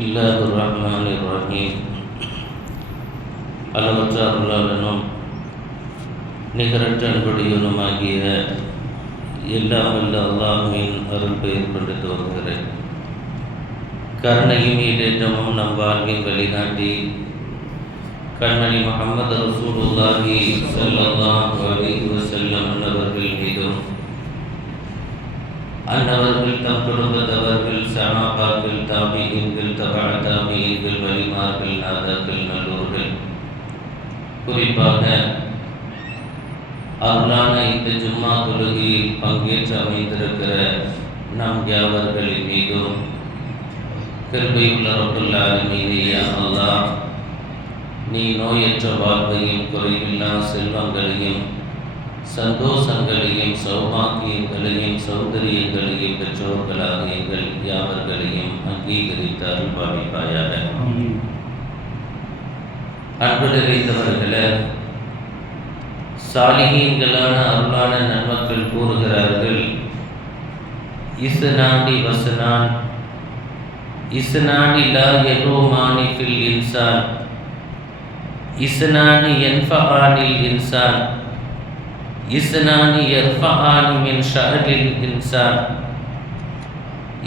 பிஸ்மில்லாஹிர் ரஹ்மானிர் ரஹீம். அளவற்ற அருளாளனும் நிகரற்ற அன்புடையவனுமாகிய எல்லாம் வல்ல அல்லாஹ்வின் அருள் பெயர் கொண்டு துவங்குகிறேன். கருணையும் ஈடேற்றமும் நம் வாழ்வின் வழிகாட்டி கண்மணி முஹம்மது ரசூலுல்லாஹி ஸல்லல்லாஹு அலைஹி வஸல்லம் அவர்கள் மீதும் அன்னவர்கள் தம் குடும்பத்தவர்கள் சஹாபாக்கள் தாபிஈன்கள் தபஅ தாபிஈன்கள் வலிமார்கள் நாதாக்கள் நல்லோர்கள் குறிப்பாக அருளான இந்த ஜும்மா தொழுகையில் பங்கேற்று அமைந்திருக்கிற நம் யாவர்களின் மீதும் கிருபையுள்ள ரப்புல் ஆலமீன் யா அல்லாஹ், நீ நோயற்ற வாழ்வையும் குறைவில்லா செல்வங்களையும் சந்தோஷங்களையும் சௌபாக்கியங்களையும் சௌகரியங்களையும் பெற்றோர்களாக எங்கள் யாவர்களையும் அங்கீகரித்து அருள்பாலிப்பாயாக. அன்பு நிறைந்தவர்களே, சாலிஹீன்களான அருளான நன்மக்கள் கூறுகிறார்கள், இஸ்னானி வசனான் இஸ்னானி லா யலூமானி ஃபில் இன்சான் இஸ்னானி யன்ஃபஆனில் இன்சான் இஸ்னானி யர்ஃபஆனி மின் ஷஅரில் இன்சான்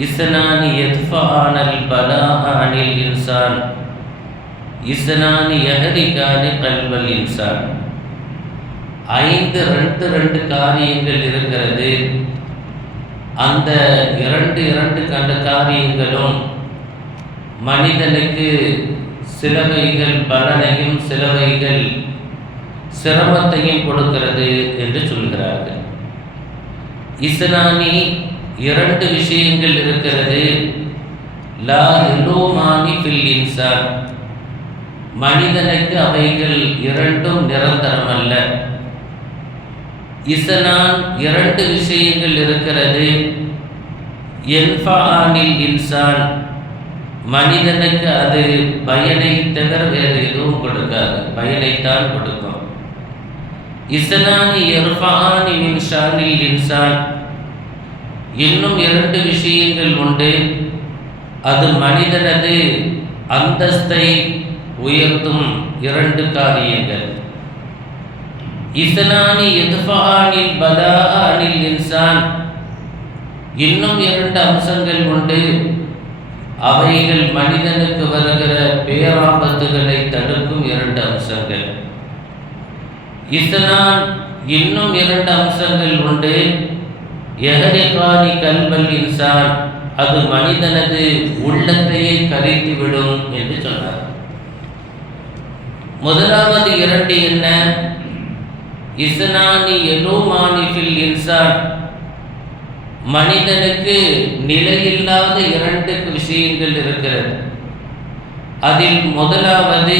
இஸ்னானி யத்ஃபஆனல் பலாஅ அனில் இன்சான் இஸ்னானி யஹரிகானி கல்வல் இன்சான். ரெண்டு காரியங்கள் இருக்கிறது. அந்த இரண்டு காரியங்களும் மனிதனுக்கு சிலவைகள் பலனையும் சிலவைகள் சிரமத்தையும் கொடுக்கிறது என்று சொல்கிறார்கள். இஸ்னானி இரண்டு விஷயங்கள் இருக்கிறது. லா யலூமானி ஃபில் இன்சான், மனிதனுக்கு அவைகள் இரண்டும் நிரந்தரமல்ல. இஸ்னான் இரண்டு விஷயங்கள் இருக்கிறது. யன்ஃபஆனில் இன்சான், மனிதனுக்கு அது பயனை தவிர வேறு எதுவும் கொடுக்காது, பயனைத்தான் கொடுக்கும். இஸ்னானி யர்ஃபஆனி மின் ஷஅனில் இன்சான், இன்னும் இரண்டு விஷயங்கள் உண்டு. அது மனிதனது அந்தஸ்தை உயர்த்தும் இரண்டு காரியங்கள். இஸ்னானி யத்ஃபஆனில் பலாஅ அனில் இன்சான், இன்னும் இரண்டு அம்சங்கள் உண்டு. அவைகள் மனிதனுக்கு வருகிற பேராபத்துகளை தடுக்கும் இரண்டு அம்சங்கள். இஸ்னான் இன்னும் இரண்டு அம்சங்கள் உண்டு. யஹரிகானி கல்வல் இன்சான், அது மனிதனது உள்ளத்தையே கரைத்துவிடும் என்று சொன்னார். முதலாவது இரண்டு என்ன? இஸ்னானி யலூமானி ஃபில் இன்சான், மனிதனுக்கு நிலையில்லாத இரண்டு விஷயங்கள் இருக்கிறது. அதில் முதலாவது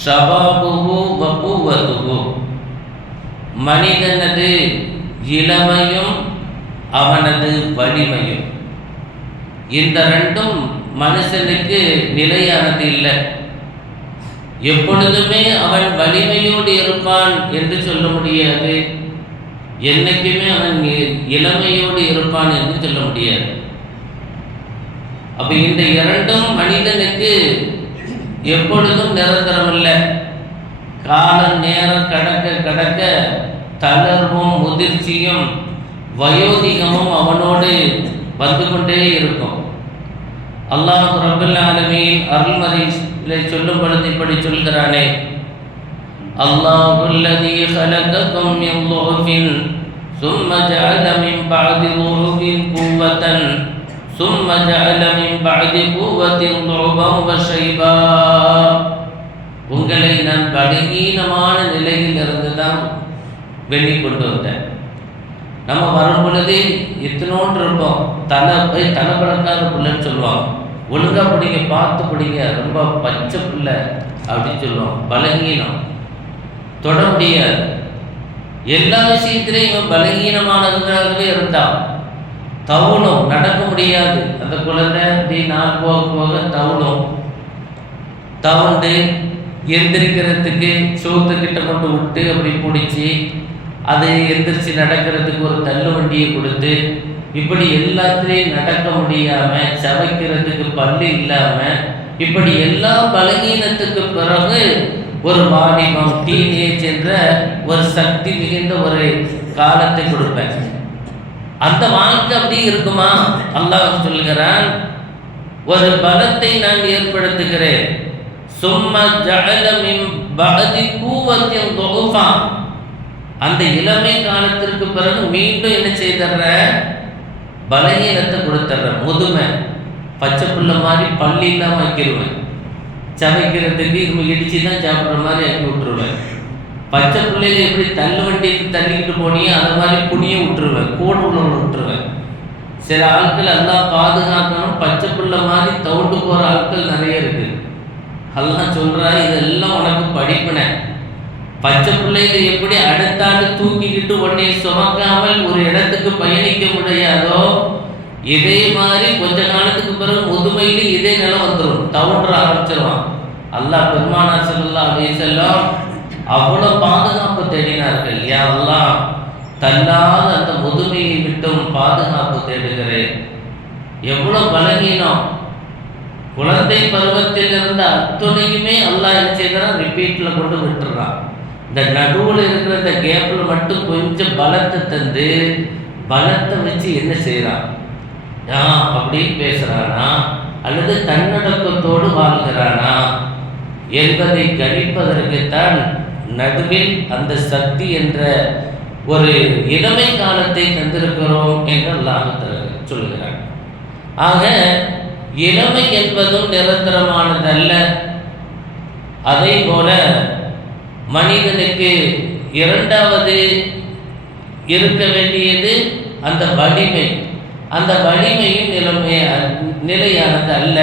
ஷபாபுஹு வ குவத்துஹு, மனிதனது இளமையும் அவனது வலிமையும். இந்த ரெண்டும் மனுஷனுக்கு நிலையானது இல்லை. எப்பொழுதுமே அவன் வலிமையோடு இருப்பான் என்று சொல்ல முடியாது, என்னைக்குமே அவன் இளமையோடு இருப்பான் என்று சொல்ல முடியாது. அப்ப இந்த இரண்டும் மனிதனுக்கு எப்பொழுதும் நிரந்தரமல்ல. காலம் நேரம் கடக்க கடக்க தளர்வும் முதிர்ச்சியும் வயோதிகமும் அவனோடு வந்து கொண்டே இருக்கும். அல்லாஹ் ரப்பல் ஆலமீன் அருள்மறையிலே சொல்லும் பொழுது இப்படி சொல்கிறானே, அல்லாஹுல்லதீ ஹலககும் மின் ضعஃபின் ثم جعل من بعد ضعف قوة ثم جعل من بعد قوة ضعفا وشيبا. உங்களை நான் பலகீனமான நிலையில் இருந்து தான் வெளிக்கொண்டு வந்தேன். நம்ம வரும் பொழுது இத்தனோன்று இருப்போம், தலை பழக்காத பிள்ளைன்னு சொல்லுவாங்க. ஒழுங்கா பிடிங்க, பார்த்து பிடிங்க, ரொம்ப பச்சை பிள்ளை அப்படின்னு சொல்லுவோம். பலகீனம், தொட முடியாது. எல்லா விஷயத்திலையும் இவன் பலகீனமானதுக்காகவே இருந்தான். தவுளும், நடக்க முடியாது. அந்த குழந்தை அப்படி நாள் போக போக தவுளும். தவுண்டு எந்திரிக்கிறதுக்கு சோத்துக்கிட்ட கொண்டு விட்டு அப்படி பிடிச்சி அது எந்திரிச்சு நடக்கிறதுக்கு ஒரு தள்ளு வண்டியை கொடுத்து இப்படி எல்லாத்துலேயும் நடக்க முடியாமல், சமைக்கிறதுக்கு பல்லு இல்லாமல், இப்படி எல்லா பலகீனத்துக்கு பிறகு ஒரு வாலிபம், டீனேஜ் என்ற ஒரு சக்தி மிகுந்த ஒரு காலத்தை கொடுப்பேன். அந்த வாழ்க்கை அப்படி இருக்குமா? அல்லாஹ் சொல்கிறான், ஒரு பலத்தை நான் ஏற்படுத்துகிறேன். சும்மா ஜஅல மின் பஅதி குவத்தின் துஃபா, அந்த இளமை காலத்திற்கு பிறகு மீண்டும் என்ன செய்தற? பலகீனத்தை கொடுத்துட்ற. முதுமை, பச்சை புள்ள மாதிரி பள்ளி இல்லாமல் ஆக்கிடுவேன். சமைக்கிறதுக்கு இடிச்சு தான் சாப்பிட்ற மாதிரி ஆக்கி விட்டுருவேன். பச்சை பிள்ளைகளை எப்படி தள்ளு வண்டிக்கு தள்ளிக்கிட்டு போனியோ அது மாதிரி குனிய விட்டுருவேன், கூட உள்ள விட்டுருவேன். சில ஆட்கள் எல்லாம் பாதுகாக்கணும், பச்சை பிள்ளை மாதிரி தவிட்டு போகிற ஆட்கள் நிறைய இருக்குது. எல்லாம் சொல்கிறா, இதெல்லாம் உனக்கு படிப்பின. பச்சை பிள்ளைகளை எப்படி அடுத்தாண்டு தூக்கிக்கிட்டு உடனே சுமக்காமல் ஒரு இடத்துக்கு பயணிக்க முடியாதோ, இதே மாதிரி கொஞ்ச காலத்துக்கு பிறகு முதுமையில இதே நிலம் வந்துடும், தவன்ற ஆரம்பிச்சிருவான். அல்லாஹ் பெருமானார் ஸல்லல்லாஹு அலைஹி வஸல்லம் அவ்வளோ பாதுகாப்பு தேடினார்கள். யா அல்லாஹ், தள்ளாத அந்த முதுமையை விட்டும் பாதுகாப்பு தேடுகிறேன். எவ்வளோ பலகீனம்! குழந்தை பருவத்தில் இருந்த அத்துணையுமே அல்லாஹ் என்ன செய்கிறான்? ரிப்பீட்டில் கொண்டு விட்டுறான். இந்த நடுவில் இருக்கிற இந்த கேப்பில் மட்டும் கொஞ்சம் பலத்தை தந்து, பலத்தை வச்சு என்ன செய்கிறான்? அப்படின்னு பேசுகிறானா அல்லது தன்னடக்கத்தோடு வாழ்கிறானா என்பதை கணிப்பதற்குத்தான் நடுவில் அந்த சக்தி என்ற ஒரு இளமை காலத்தை தந்திருக்கிறோம் என்று அல்லாஹ் சொல்கிறான். ஆக இளமை என்பதும் நிரந்தரமானதல்ல. அதே போல மனிதனுக்கு இரண்டாவது இருக்க வேண்டியது அந்த வலிமை. அந்த வலிமையும் நிலையானது அல்ல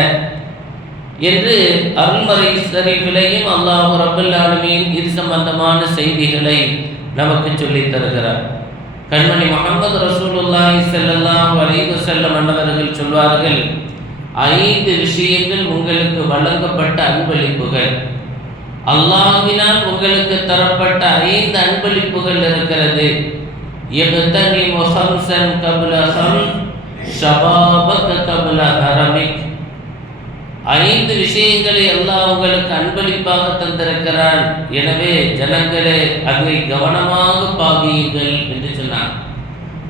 என்று அருள்மறை ஷரீஃபிலேயும் அல்லாஹ் ரப்பல் ஆலமீன் இது சம்பந்தமான செய்திகளை நமக்கு சொல்லித் தருகிறார். கண்மணி முஹம்மது ரசூலுல்லாஹி ஸல்லல்லாஹு அலைஹி வஸல்லம் அன்னவர்கள் சொல்வார்கள், 5 விஷயங்கள் உங்களுக்கு வழங்கப்பட்ட அன்பளிப்புகள். அல்லாஹ்வினால் உங்களுக்கு தரப்பட்ட 5 அன்பளிப்புகள் இருக்கிறது. யக்தனிமு ஹம்ஸன் கப்ல ஹம்ஸ் ஷபாபக கப்ல ஹரமிக். 5 விஷயங்களை அல்லாஹ் உங்களுக்கு அன்பளிப்பாக தந்திருக்கிறான். எனவே ஜனங்களே அதை கவனமாக பாவியுங்கள் என்று சொன்னார்.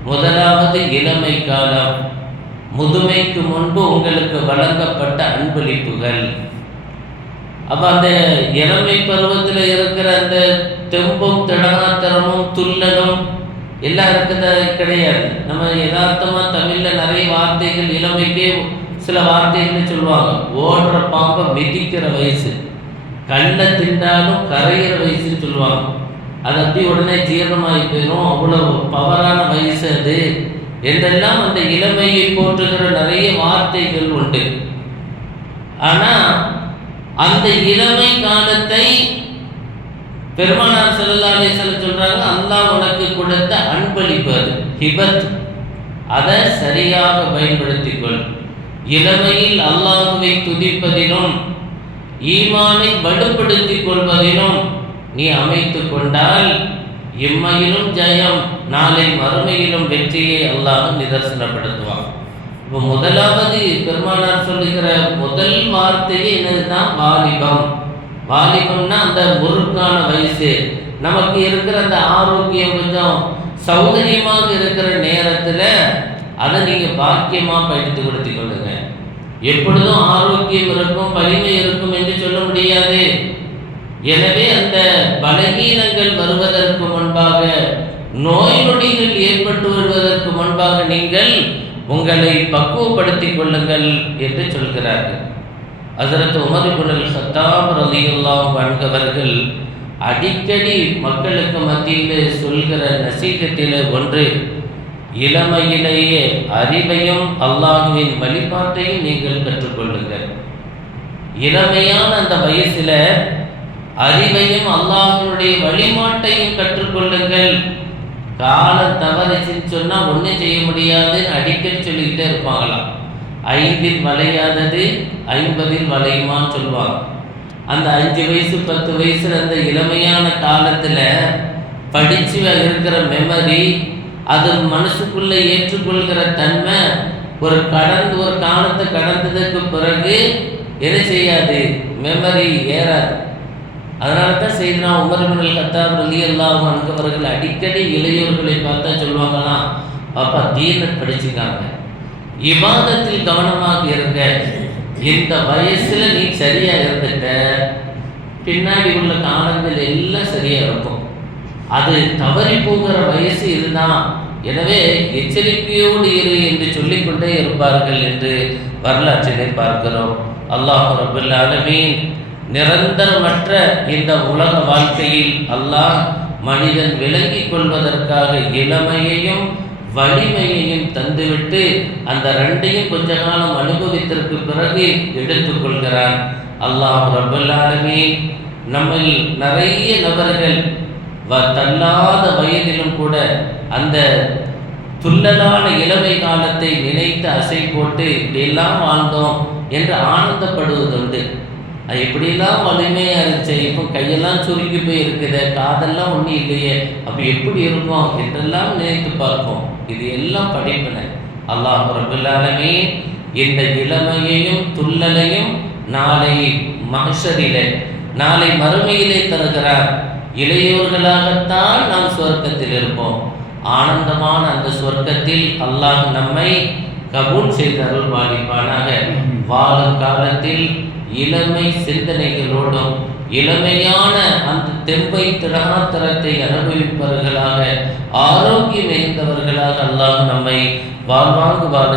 முதலாவது இளமை காலம், முதுமைக்கு முன்பு உங்களுக்கு வழங்கப்பட்ட அன்பளிப்புகள். அப்போ அந்த இளமை பருவத்தில் இருக்கிற அந்த தெம்பும் திடகாத்திரமும் துள்ளலும் எல்லாம் இருக்கிறத கிடையாது. நம்ம யதார்த்தமாக தமிழில் நிறைய வார்த்தைகள் இளமைக்கே சில வார்த்தைகள் சொல்லுவாங்க. ஓடுற பாம்பை மிதிக்கிற வயசு, கல்லை திண்டாலும் கரையிற வயசுன்னு சொல்லுவாங்க. அது அப்படி உடனே ஜீரணமாகி போயிடும், அவ்வளோ பவரான வயசு அது என்றெல்லாம் அந்த இளமையை போற்றுகிற நிறைய வார்த்தைகள் உண்டு. ஆனால் அந்த இளமை காலத்தை பெருமானார் ஸல்லல்லாஹு அலைஹி வஸல்லம் சொல்றாங்க, அல்லாஹ் உனக்கு கொடுத்த அன்பளிப்பு, அது ஹிபத். அதை சரியாக பயன்படுத்திக்கொள். இளமையில் அல்லாஹ்வை துதிப்பதிலும் ஈமானை வலுப்படுத்திக் கொள்வதிலும் நீ அமைத்து கொண்டால் இம்மையிலும் ஜெயம், நாளை மறுமையிலும் வெற்றியை அல்லாஹ் நிதர்சனப்படுத்துவான். இப்போ முதலாவது பெருமானார் சொல்லுகிற முதல் வார்த்தையே என்னதுதான்? வாலிபம். வாலிபம்னா அந்த முறுக்கான வயசு. நமக்கு இருக்கிற அந்த ஆரோக்கியம் கொஞ்சம் சௌகரியமாக இருக்கிற நேரத்தில் அதை நீங்கள் பாக்கியமாக பயன்படுத்திக் கொள்ளுங்க. எப்பொழுதும் ஆரோக்கியம் இருக்கும், வலிமை இருக்கும் என்று சொல்ல முடியாது. எனவே அந்த பலகீனங்கள் வருவதற்கு முன்பாக, நோய் நொடிகள் ஏற்பட்டு வருவதற்கு முன்பாக நீங்கள் உங்களை பக்குவப்படுத்திக் கொள்ளுங்கள் என்று சொல்கிறார்கள். ஹஸரத் உமர் இப்னுல் கத்தாப் ரலியல்லாஹு அன்ஹு அவர்கள் அடிக்கடி மக்களுக்கு மத்தியில் சொல்கிற நசீகத்தில் ஒன்று, இளமையிலேயே அறிவையும் அல்லாஹ்வின் வழிபாட்டையும் நீங்கள் கற்றுக்கொள்ளுங்கள். இளமையான அந்த வயசில் அறிவையும் அல்லாஹ்வினுடைய வழிபாட்டையும் கற்றுக்கொள்ளுங்கள். காலம் தவறிச்சுன்னு சொன்னால் ஒன்றும் செய்ய முடியாதுன்னு அடிக்கடி சொல்லிக்கிட்டே இருப்பாங்களாம். 5இல் வளையாதது 50இல் வளையுமான்னு சொல்லுவாங்க. அந்த 5 வயசு 10 வயசுல அந்த இளமையான காலத்தில் படித்து இருக்கிற மெமரி அது மனசுக்குள்ளே ஏற்றுக்கொள்கிற தன்மை ஒரு காலத்தை கடந்ததுக்கு பிறகு என்ன செய்யாது, மெமரி ஏறாது. அதனால தான் செய்தனா உமர் இப்னு கத்தாப் ரலியல்லாஹு அன்ஹு அவர்கள் அடிக்கடி இளையோர்களை பார்த்தா சொல்லுவாங்களாம், பாப்பா தீனத் படிச்சுக்காங்க, இபாதத்தில் கவனமாக இருங்க, இந்த வயசில் நீ சரியாக இருந்துட்ட பின்னாடி உள்ள காலங்கள் எல்லாம் சரியாக இருக்கும். அது தவறி போகிற வயசு இதுதான், எனவே எச்சரிக்கையோடு இரு என்று சொல்லிக்கொண்டே இருப்பார்கள் என்று வரலாற்றினை பார்க்கிறோம். அல்லாஹ் ரப்பல் ஆலமீன் நிரந்தரமற்ற இந்த உலக வாழ்க்கையில் அல்லாஹ் மனிதன் விளங்கிக் கொள்வதற்காக இளமையையும் வலிமையையும் தந்துவிட்டு அந்த ரெண்டையும் கொஞ்ச காலம் அனுபவித்திற்கு பிறகு எடுத்துக்கொள்கிறான். அல்லாஹ் ரப்பல் ஆலமீன் நம்மில் நிறைய நபர்கள் தள்ளாத வயதிலும் கூட அந்த துள்ளலான இளமை காலத்தை நினைத்து அசை போட்டு இப்படியெல்லாம் வாழ்ந்தோம் என்று ஆனந்தப்படுவதுண்டு. அது எப்படியெல்லாம் வலிமையாக இருந்துச்சு, இப்போ கையெல்லாம் சுருங்கி போய் இருக்குது, காதெல்லாம் ஒன்றும் இல்லையே, அப்போ எப்படி இருக்கும் என்றெல்லாம் நினைத்து பார்ப்போம். இது எல்லாம் படிப்பினை. அல்லாஹ் ரப்பல் ஆலமீன் இந்த இளமையையும் துள்ளலையும் நாளை மஹ்ஷரிலே, நாளை மறுமையிலே தருகிறார். இளையோர்களாகத்தான் நாம் சொர்க்கத்தில் இருப்போம். ஆனந்தமான அந்த சொர்க்கத்தில் அல்லாஹ் நம்மை கபூல் செய்து அருள்வாளிப்பானாக. வாழும் காலத்தில் இளமை சிந்தனைகளோடும் இளமையான அந்த தெம்பை திடகாத்திரத்தை அனுபவிப்பவர்களாக, ஆரோக்கியம் நிறைந்தவர்களாக அல்லாஹ் நம்மை வாழ்வாங்கு வாழ